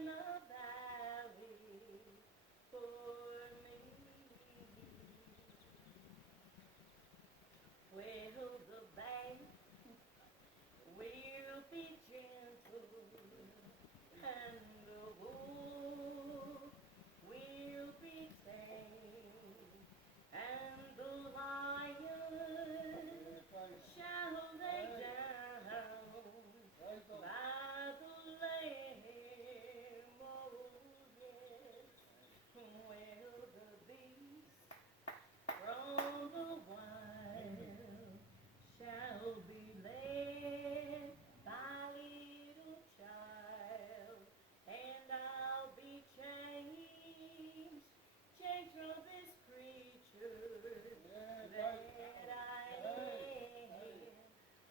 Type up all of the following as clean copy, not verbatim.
in a valley for me. Well, the bank will be gentle and the wolf will be tame, and the lion shall lay down by the lamb. Oh, yes. Well, the beast from the wild shall be led by little child, and I'll be changed, changed from this creature that I am.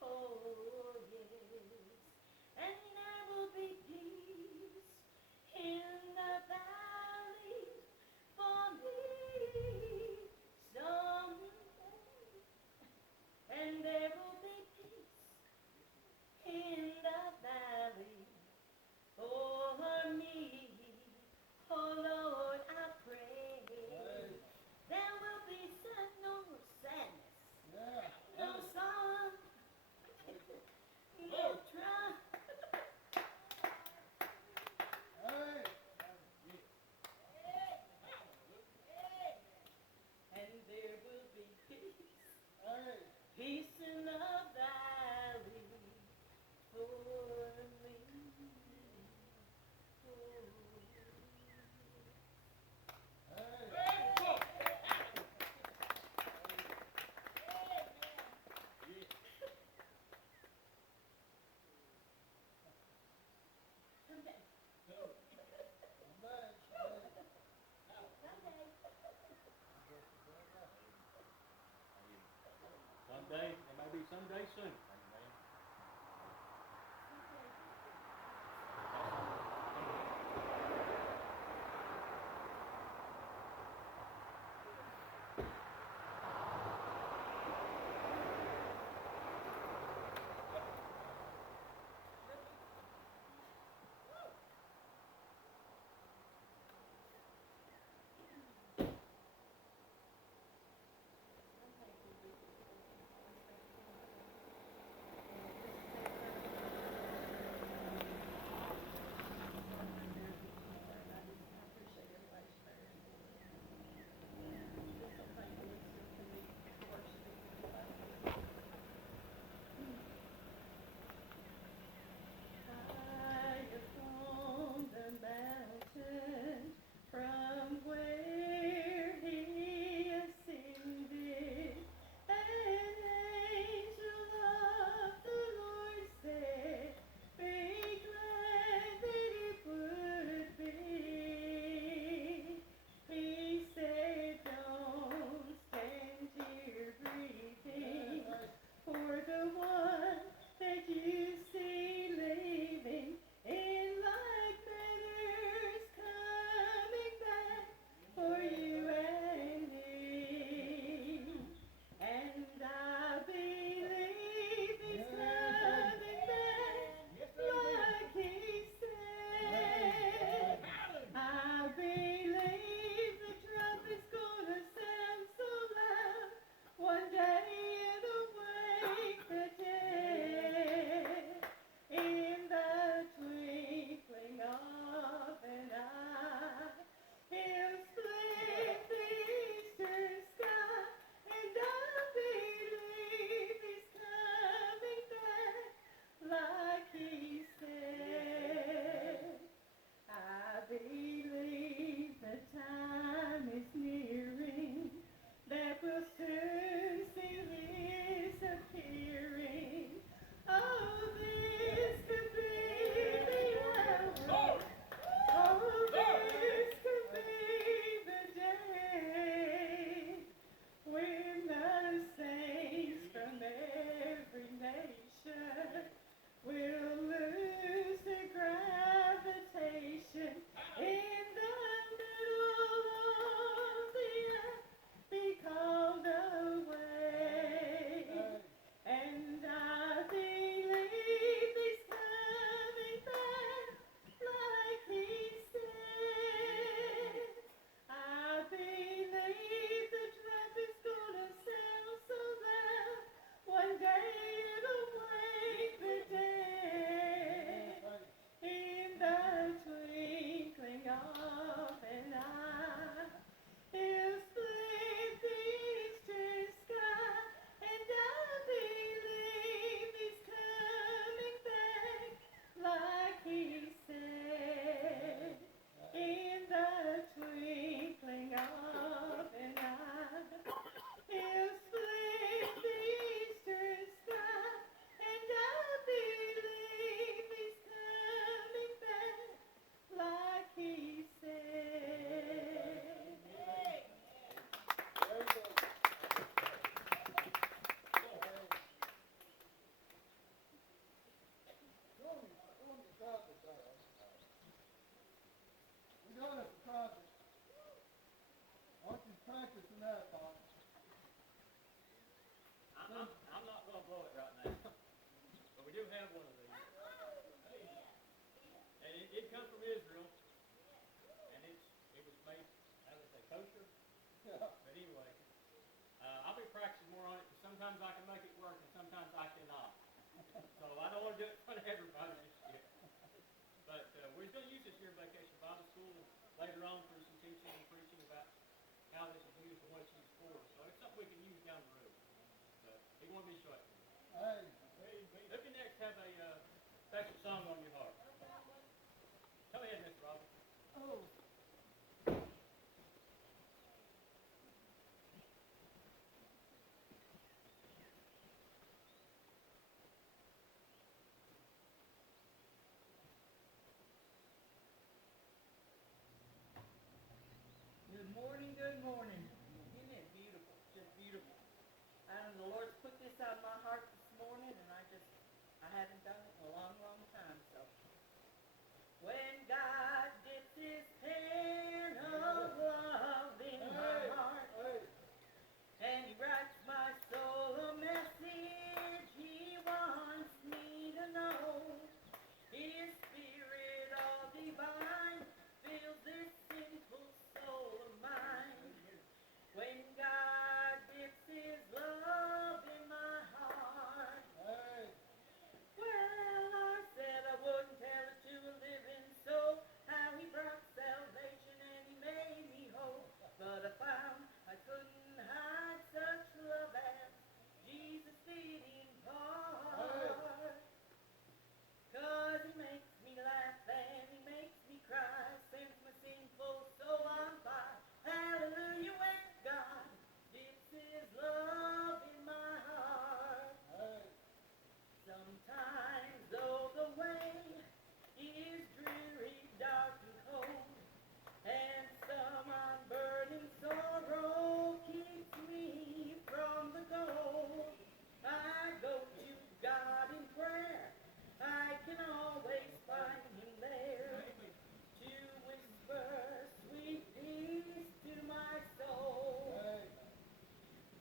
Oh, yes. And there will be peace in the valley for me someday. And there will be peace in the valley for me. Oh Lord, I pray. There will be no sadness, no sorrow, no trial. And there will be peace, peace in the valley for me. Someday, someday. Someday, it may be someday soon. High upon the mountain, from where he ascended, an angel of the Lord said, be glad that it would be. He said, don't stand here grieving, for the one that you see leaving in like manners coming back for you and me. And I believe he's coming back like he said. I believe the trumpet's gonna sound so loud one day it'll wake the dead. In the twinkling of an eye, he'll split the eastern sky, and I believe he's coming back like he said. I believe the time is nearing, that we'll soon see his appearing. Oh, this could be the hour. Oh, this could be the day when the saints from every nation will lose their gravitation in the middle focus on that, Bob. I'm not going to blow it right now, but we do have one of these. And it comes from Israel, and it was made, how do they say, kosher? Yeah. But anyway, I'll be practicing more on it because sometimes I can make it work and sometimes I cannot. So I don't want to do it in front of everybody just yet. But we're going to use this here in Vacation Bible School and later on through some teaching and preaching about how this is used and what it's used for. So it's something we can use down the road. But he won't be short. Hey. Look at next have a special song on your heart. Go ahead, Miss Robert. Oh. Good morning, good morning. Isn't it beautiful? Just beautiful. And the Lord's put this on my heart this morning, and I haven't done it in a long, long time, so. When God dips his pen of love in my heart, and he writes my soul a message he wants me to know, his spirit all divine fills this sinful soul of mine. When God dips his love in my heart, well, I said I wouldn't tell it to a living soul, how he brought salvation and he made me whole. But I found I couldn't hide such love as Jesus did impart. 'Cause he makes me laugh and he makes me cry, sends my sinful soul on fire. Hallelujah, when God dips his love in my heart. Sometimes though the way is dreary, dark and cold, and some unburdened sorrow keeps me from the goal, I go to God in prayer. I can always find him there to whisper sweet peace to my soul.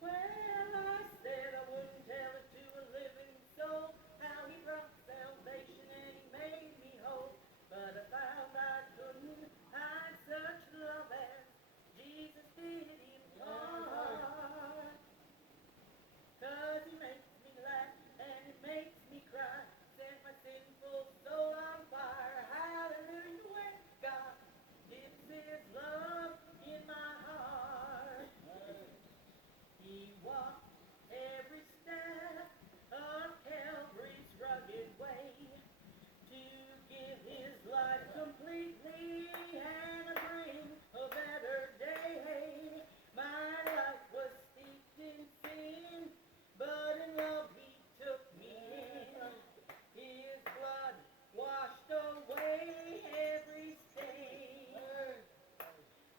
Well, I said I wouldn't tell it to a living soul, how he brought salvation and he made me whole. But I found I couldn't hide such love as Jesus did impart. 'Cause he makes me laugh and he makes me cry, set my sinful soul on fire. Hallelujah, when God dips his love in my heart. He walked every step of Calvary's rugged way to give his life completely and bring a better day. My life was steeped in sin, but in love he took me in. His blood washed away every stain.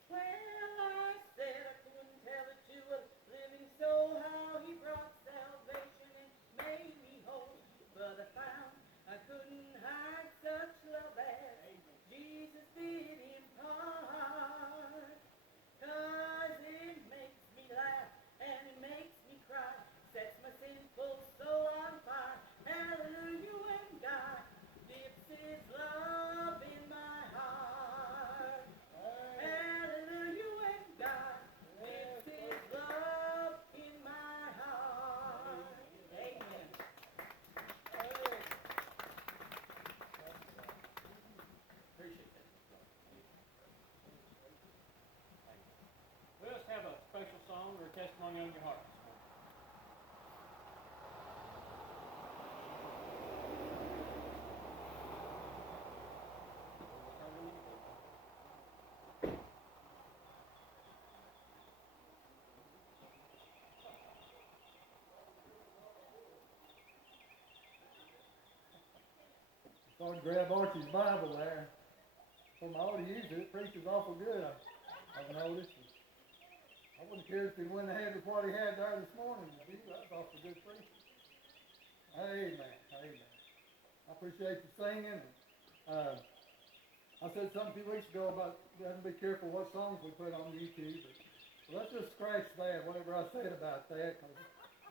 Well, I said I couldn't tell it to a living soul, how he brought salvation and made me whole. But I found I couldn't hide such love as Jesus did impart. 'Cause it makes me laugh and it makes me cry, sets my sinful soul on fire. Hallelujah, when God dips his love in my heart. Hallelujah, when God dips his love in my heart. Amen. Appreciate that. Let us have a special song or a testimony on your heart this morning. Started to grab Archie's Bible there. Told him I ought to use it. It preaches awful good. I've noticed. I wouldn't care if he went ahead with what he had there this morning. That's awful good preaching. Amen. Amen. I appreciate you singing. I said something a few weeks ago about having to be careful what songs we put on YouTube. So let's just scratch that, whatever I said about that, because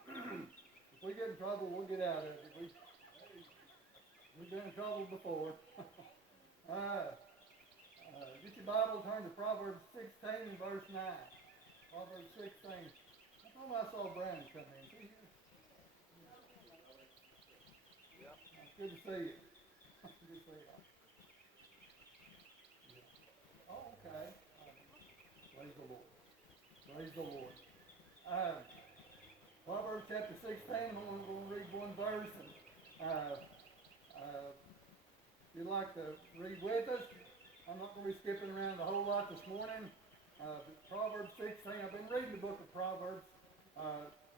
if we get in trouble, we'll get out of it. We've been in trouble before. Get your Bible, turn to Proverbs 16 and verse 9. Proverbs 16. I thought I saw Brandon come in. See you? Yeah. It's good to see you. Good to see you. Yeah. Oh, okay. Praise the Lord. Praise the Lord. Proverbs chapter 16, we're going to read one verse. And, if you'd like to read with us, I'm not going to be skipping around a whole lot this morning. But Proverbs 16, I've been reading the book of Proverbs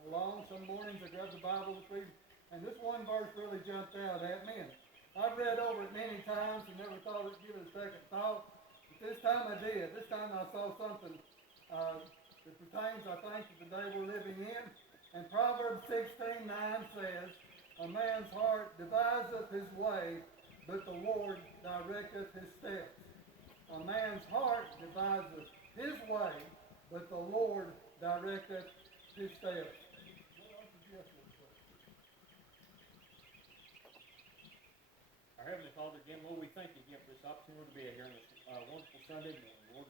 along. Some mornings I grab the Bible to read, and this one verse really jumped out at me. And I've read over it many times and never thought I'd give it a second thought. But this time I did. This time I saw something that pertains, I think, to the day we're living in. And Proverbs 16:9 says, "A man's heart deviseth his way, but the Lord directeth his steps." A man's heart deviseth his way, but the Lord directeth his steps. Our Heavenly Father, again, Lord, we thank you again for this opportunity to be here on this wonderful Sunday morning. Lord,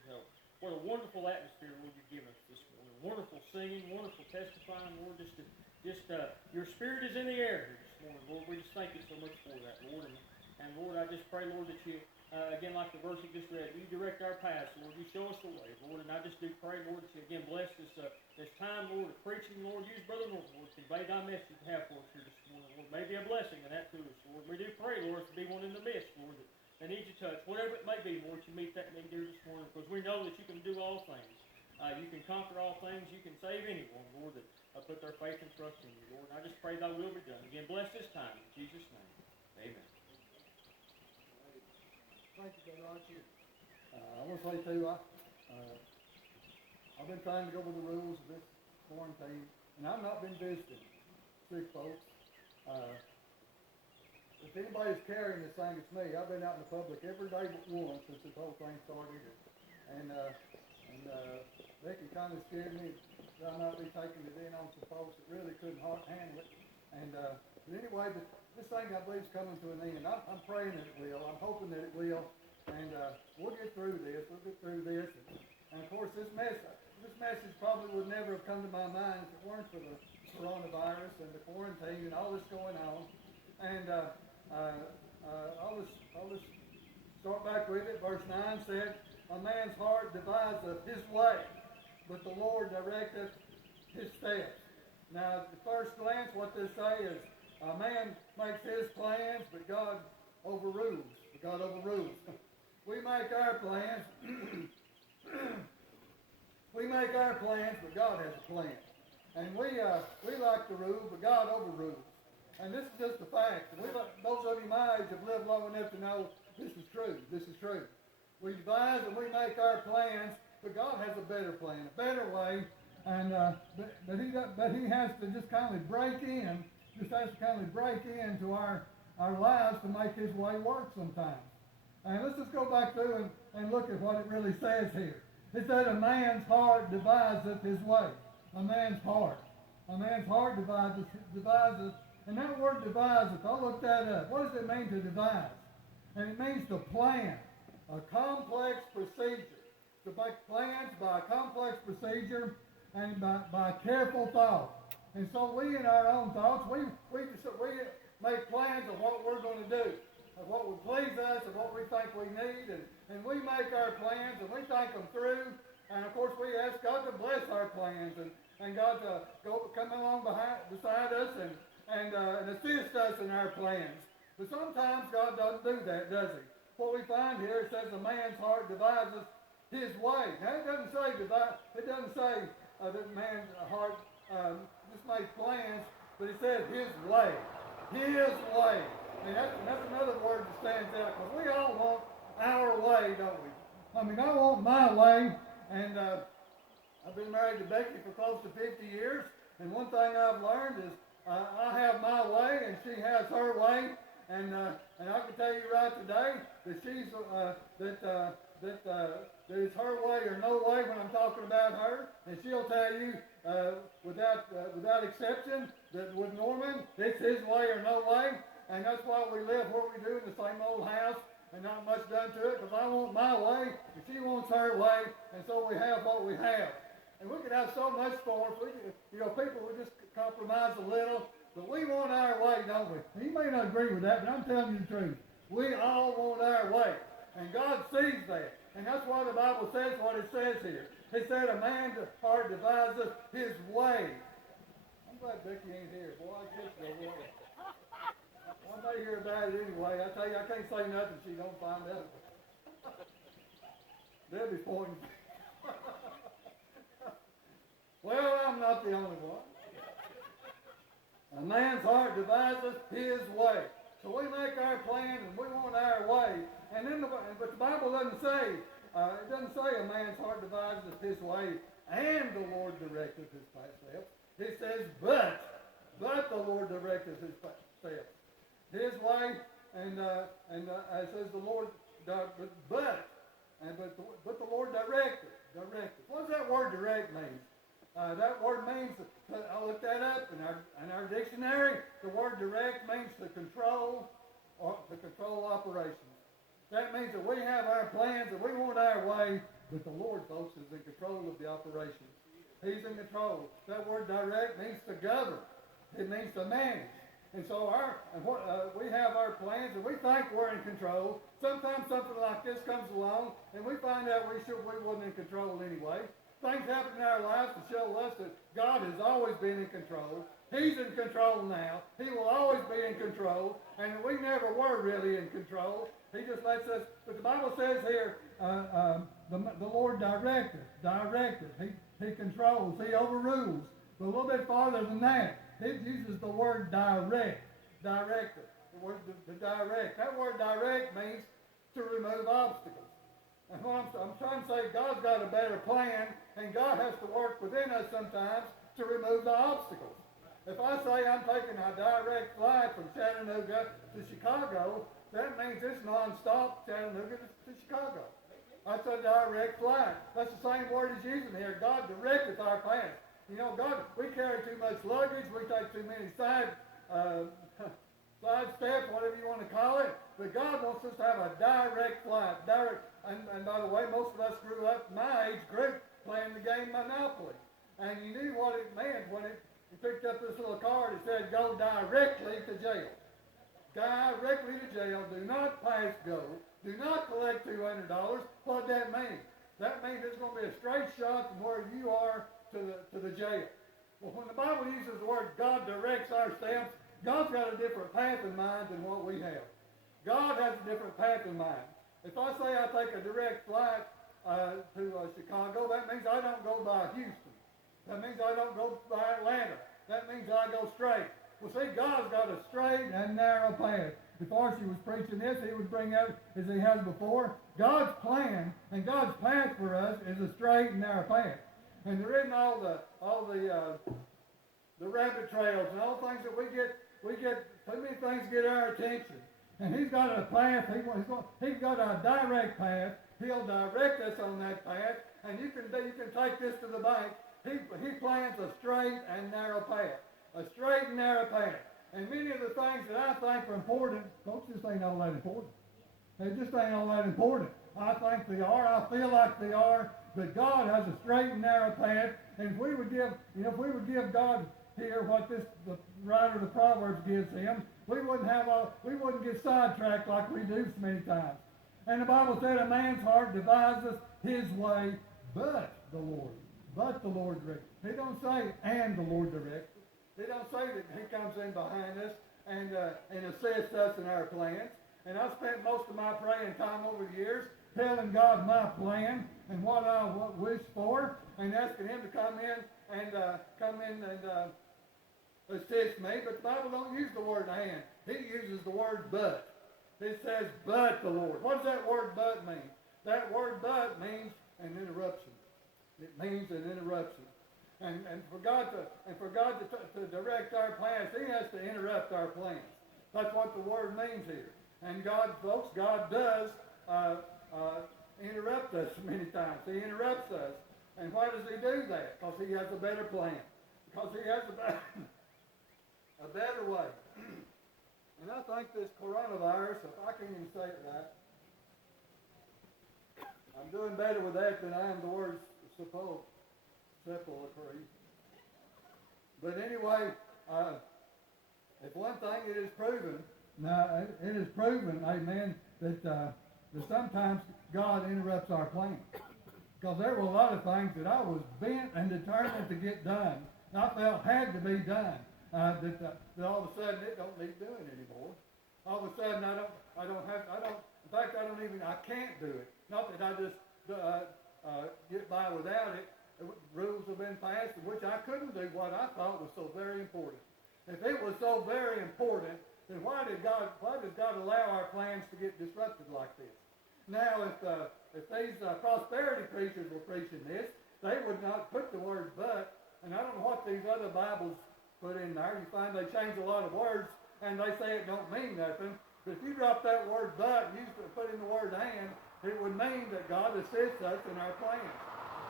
what a wonderful atmosphere, Lord, you've given us this morning. Wonderful singing, wonderful testifying, Lord. Your Spirit is in the air here this morning, Lord. We just thank you so much for that, Lord. And Lord, I just pray, Lord, that you, again, like the verse you just read, you direct our paths, Lord. You show us the way, Lord. And I just do pray, Lord, that you again bless this time, Lord, of preaching, Lord. Use Brother Norton, Lord, to convey thy message you have for us here this morning, Lord. Maybe a blessing in that to us, Lord. We do pray, Lord, to be one in the midst, Lord, that needs your touch. Whatever it may be, Lord, you meet that need here this morning, because we know that you can do all things. You can conquer all things. You can save anyone, Lord, that put their faith and trust in you, Lord. And I just pray thy will be done. Again, bless this time. In Jesus' name, amen. Thank you, Brother Archie. I want to say too, I've been trying to go with the rules of this quarantine, and I've not been visiting sick folks. If anybody's carrying this thing, it's me. I've been out in the public every day but one since this whole thing started. And Becky kind of scared me that I might be taking it in on some folks that really couldn't handle it. And but anyway, this thing I believe is coming to an end. I'm praying that it will. I'm hoping that it will. And we'll get through this. We'll get through this. And of course, this message probably would never have come to my mind if it weren't for the coronavirus and the quarantine and all this going on. And I'll just start back with it. Verse 9 said, "A man's heart deviseth his way, but the Lord directeth his steps." Now, at first glance, what this say is, a man makes his plans, but God overrules. God overrules. We make our plans. We make our plans, but God has a plan. And we like to rule, but God overrules. And this is just a fact. Those of you my age have lived long enough to know this is true. This is true. We devise and we make our plans, but God has a better plan, a better way. And but He has to just kind of break in. Just has to kind of break into our lives to make His way work sometimes. And let's just go back through and look at what it really says here. It said, "A man's heart deviseth his way." A man's heart. A man's heart deviseth. And that word deviseth, I'll look that up. What does it mean to devise? And it means to plan. A complex procedure. To make plans by a complex procedure and by careful thought. And so we, in our own thoughts, we make plans of what we're going to do, of what will please us, of what we think we need, and we make our plans and we think them through. And of course, we ask God to bless our plans and God to come along beside us and assist us in our plans. But sometimes God doesn't do that, does He? What we find here, it says a man's heart devises his way. Now, it doesn't say that man's heart just makes plans, but it says his way. His way. And that's another word that stands out, because we all want our way, don't we? I mean, I want my way, and I've been married to Becky for close to 50 years, and one thing I've learned is I have my way, and she has her way, and I can tell you right today that that it's her way or no way when I'm talking about her, and she'll tell you without exception that with Norman, it's his way or no way, and that's why we live where we do in the same old house, and not much done to it, because I want my way, and she wants her way, and so we have what we have. And we could have so much for us. People would just compromise a little, but we want our way, don't we? You may not agree with that, but I'm telling you the truth. We all want our way, and God sees that, and that's why the Bible says what it says here. It said a man's heart deviseth his way. I'm glad Becky ain't here. Boy, I just go away. I may hear about it anyway. I tell you, I can't say nothing she don't find out. Debbie's pointing. Well, I'm not the only one. A man's heart deviseth his way. So we make our plan and we want our way. But the Bible doesn't say, a man's heart deviseth his way and the Lord directeth his steps. It says, but the Lord directeth his steps. His way, and it says the Lord, but the Lord directed. What does that word direct mean? That word means, I looked that up in our dictionary. The word direct means to control operations. That means that we have our plans and we want our way, but the Lord, folks, is in control of the operations. He's in control. That word direct means to govern. It means to manage. And so we have our plans and we think we're in control. Sometimes something like this comes along and we find out we wasn't in control anyway. Things happen in our lives to show us that God has always been in control. He's in control now. He will always be in control. And we never were really in control. He just lets us, but the Bible says here, the Lord directed. He controls. He overrules. But a little bit farther than that, it uses the word direct. Directed. The word to direct. That word direct means to remove obstacles. And what I'm trying to say, God's got a better plan, and God has to work within us sometimes to remove the obstacles. If I say I'm taking a direct flight from Chattanooga to Chicago, that means it's non-stop Chattanooga to Chicago. That's a direct flight. That's the same word he's using here. God directeth our path. We carry too much luggage. We take too many side steps, whatever you want to call it. But God wants us to have a direct flight. And by the way, most of us grew up, my age group, playing the game Monopoly. And you knew what it meant when you picked up this little card. It said, go directly to jail. Directly to jail. Do not pass go. Do not collect $200. What does that mean? That means it's going to be a straight shot from where you are to the jail. Well, when the Bible uses the word God directs our steps, God's got a different path in mind than what we have. God has a different path in mind. If I say I take a direct flight to Chicago, that means I don't go by Houston. That means I don't go by Atlanta. That means I go straight. Well, see, God's got a straight and narrow path. If Archie was preaching this, he would bring out, as he has before, God's plan and God's path for us is a straight and narrow path. And there isn't all the rabbit trails and all the things that we get too many things get our attention. And he's got a path. He's got a direct path. He'll direct us on that path. And you can take this to the bank. He plans a straight and narrow path. A straight and narrow path. And many of the things that I think are important, folks, just ain't all that important. They just ain't all that important. I think they are. I feel like they are. But God has a straight and narrow path. And if we would give God here what the writer of the Proverbs gives him, we wouldn't get sidetracked like we do so many times. And the Bible said a man's heart deviseth his way, but the Lord directs. He don't say, and the Lord directs. He don't say that he comes in behind us and assists us in our plans. And I've spent most of my praying time over the years telling God my plan and what I wish for, and asking him to come in and assist me. But the Bible don't use the word and. He uses the word but. It says, but the Lord. What does that word but mean? That word but means an interruption. It means an interruption. And for God to direct our plans, he has to interrupt our plans. That's what the word means here. And God, folks, God does interrupt us many times. He interrupts us. And why does he do that? Because he has a better plan. Because he has a better way. And I think this coronavirus, if I can't even say it right, I'm doing better with that than I am the word sepulchre. But anyway, if one thing it is proven, it is proven, amen, that sometimes God interrupts our plan. Because there were a lot of things that I was bent and determined to get done. I felt had to be done. That all of a sudden it don't need doing anymore. All of a sudden I can't do it. Not that I just get by without it. Rules have been passed in which I couldn't do what I thought was so very important. If it was so very important, then why does God allow our plans to get disrupted like this? Now, if these prosperity preachers were preaching this, they would not put the word but, and I don't know what these other Bibles put in there. You find they change a lot of words, and they say it don't mean nothing. But if you drop that word but and you put in the word and, it would mean that God assists us in our plans.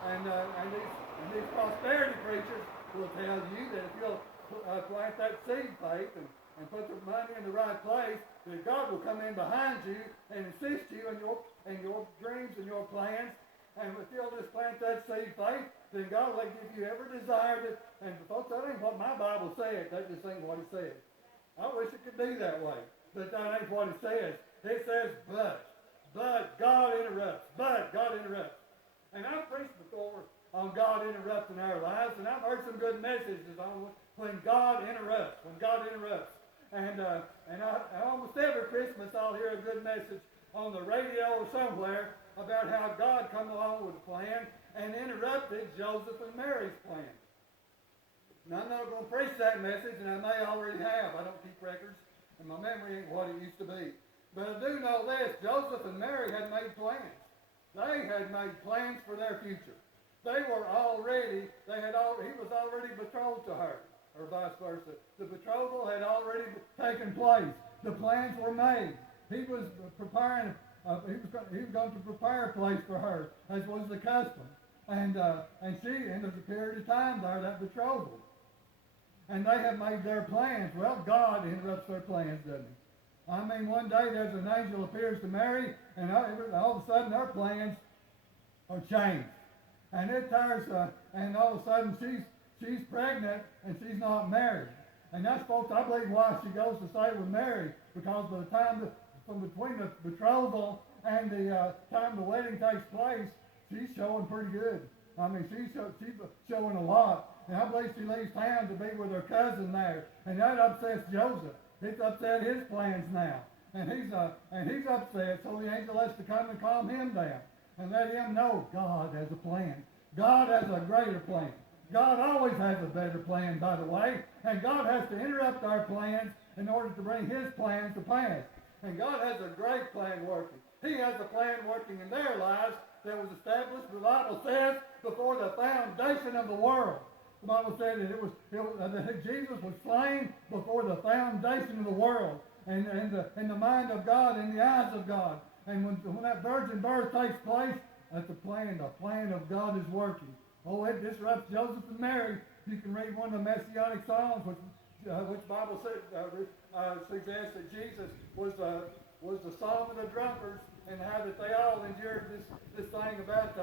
And these prosperity preachers will tell you that if you'll plant that seed faith and put the money in the right place, that God will come in behind you and assist you in your dreams and your plans. And if you'll just plant that seed faith, then God will give you every desire that. And folks, that ain't what my Bible says. That just ain't what it says. I wish it could be that way, but that ain't what it says. It says but God interrupts. But God interrupts. And I've preached before on God interrupting our lives, and I've heard some good messages on when God interrupts. When God interrupts. And almost every Christmas I'll hear a good message on the radio or somewhere about how God come along with a plan and interrupted Joseph and Mary's plan. Now I'm not going to preach that message, and I may already have. I don't keep records, and my memory ain't what it used to be. But I do know this: Joseph and Mary had made plans. They had made plans for their future. He was already betrothed to her, or vice versa. The betrothal had already taken place. The plans were made. He was preparing. He was going to prepare a place for her, as was the custom. And there's a period of time there, that betrothal. And they have made their plans. Well, God interrupts their plans, doesn't he? I mean, one day there's an angel appears to Mary, and all of a sudden her plans are changed. And and all of a sudden she's pregnant and she's not married. And that's, folks, I believe why she goes to stay with Mary, because by the time from between the betrothal and the time the wedding takes place, she's showing pretty good. I mean, she's showing a lot. And I believe she leaves town to be with her cousin there. And that upsets Joseph. It's upset his plans now. And he's upset, so the angel has to come and calm him down and let him know God has a plan. God has a greater plan. God always has a better plan, by the way. And God has to interrupt our plans in order to bring his plans to pass. And God has a great plan working. He has a plan working in their lives that was established, the Bible says, before the foundation of the world. The Bible said that Jesus was slain before the foundation of the world, and in the mind of God, in the eyes of God. And when that virgin birth takes place, that's the plan of God is working. Oh, it disrupts Joseph and Mary. You can read one of the Messianic Psalms, which Bible suggests that Jesus was the psalm of the drunkards, and how that they all endured this thing about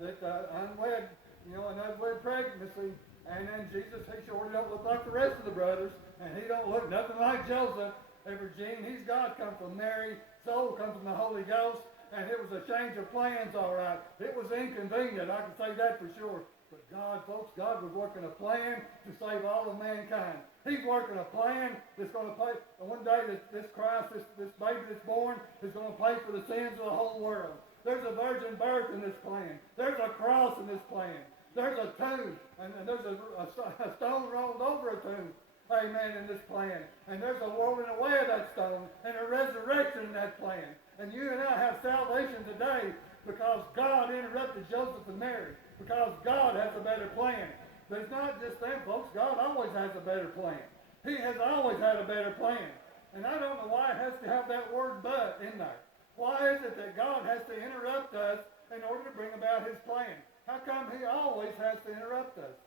unwed, an unwed pregnancy. And then Jesus, he sure don't look like the rest of the brothers, and he don't look nothing like Joseph. Every gene he's got come from Mary, soul come from the Holy Ghost, and it was a change of plans, all right. It was inconvenient, I can say that for sure. But God, folks, God was working a plan to save all of mankind. He's working a plan that's going to pay. One day this Christ, this baby that's born, is going to pay for the sins of the whole world. There's a virgin birth in this plan. There's a cross in this plan. There's a tomb, and there's a stone rolled over a tomb, amen, in this plan. And there's a rolling away of that stone, and a resurrection in that plan. And you and I have salvation today because God interrupted Joseph and Mary, because God has a better plan. But it's not just them, folks. God always has a better plan. He has always had a better plan. And I don't know why it has to have that word but in there. Why is it that God has to interrupt us in order to bring about his plan? How come he always has to interrupt us?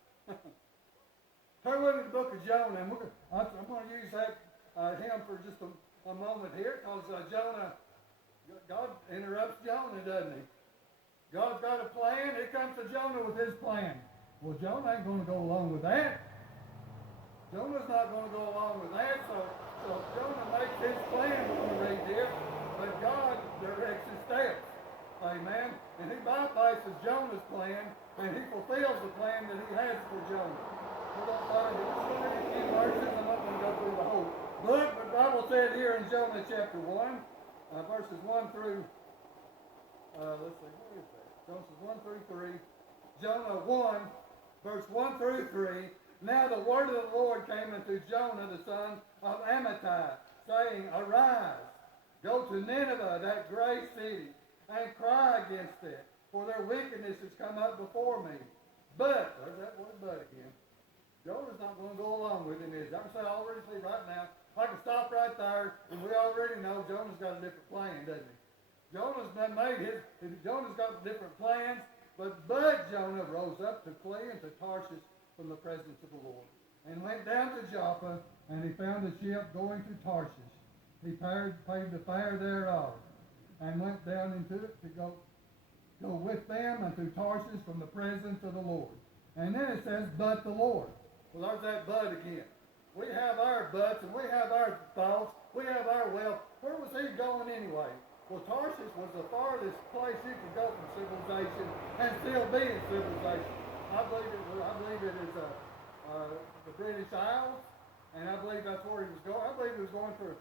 Turn with me to the book of Jonah, and I'm going to use that hymn for just a moment here, because Jonah, God interrupts Jonah, doesn't he? God's got a plan. Here comes to Jonah with his plan. Well, Jonah ain't going to go along with that. Jonah's not going to go along with that, so Jonah makes his plan when we read here, but God directs his steps. Amen. And he bypasses Jonah's plan, and he fulfills the plan that he has for Jonah. We're going to find it. We're going to read a few verses. I'm not going to go through the whole book, but the Bible said here in Jonah chapter 1, verses 1 through, let's see, what is that? Verses 1 through 3. Jonah 1, verse 1 through 3. Now the word of the Lord came unto Jonah the son of Amittai, saying, Arise, go to Nineveh, that great city, and cry against it, for their wickedness has come up before me. But, there's that word but again, Jonah's not going to go along with him, is he? I can say, I already see right now, I can stop right there, and we already know Jonah's got a different plan, doesn't he? Jonah's got different plans, but Jonah rose up to flee into Tarshish from the presence of the Lord, and went down to Joppa, and he found a ship going to Tarshish. He paid the fare thereof, and went down into it to go with them unto Tarshish from the presence of the Lord. And then it says, but the Lord. Well, there's that but again. We have our buts, and we have our thoughts, we have our well. Where was he going anyway? Well, Tarshish was the farthest place you could go from civilization and still be in civilization. I believe it is the British Isles, and I believe that's where he was going. I believe he was going for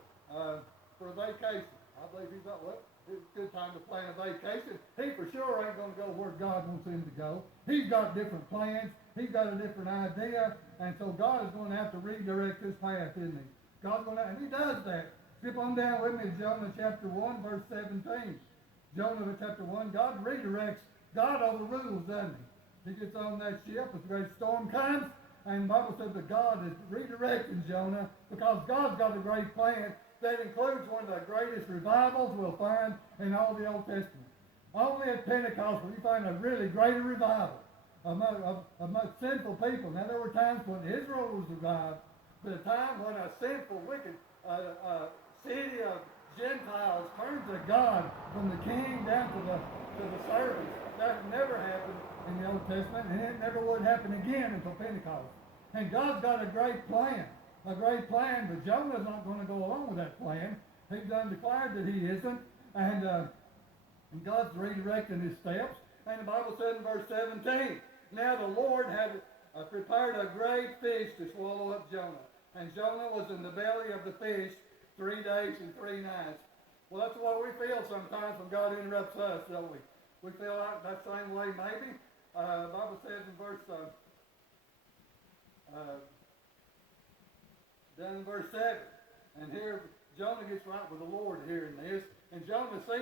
a vacation. I believe he thought, well, it's a good time to plan a vacation. He for sure ain't going to go where God wants him to go. He's got different plans. He's got a different idea, and so God is going to have to redirect his path, isn't he? God's going to, and he does that. Skip on down with me to Jonah chapter 1, verse 17. Jonah chapter 1, God redirects. God overrules, doesn't he? He gets on that ship, a great storm comes, and the Bible says that God is redirecting Jonah because God's got a great plan that includes one of the greatest revivals we'll find in all the Old Testament. Only at Pentecost will you find a really greater revival among sinful people. Now, there were times when Israel was revived, but a time when a sinful, wicked city of Gentiles turned to God, from the king down to the servants. That never happened in the Old Testament, and it never would happen again until Pentecost. And God's got a great plan, but Jonah's not going to go along with that plan. He's done declared that he isn't, and God's redirecting his steps. And the Bible said in verse 17, now the Lord had prepared a great fish to swallow up Jonah. And Jonah was in the belly of the fish 3 days and 3 nights. Well, that's what we feel sometimes when God interrupts us, don't we? We feel like that same way maybe. The Bible says in down in verse 7, and here Jonah gets right with the Lord here in this, and Jonah sees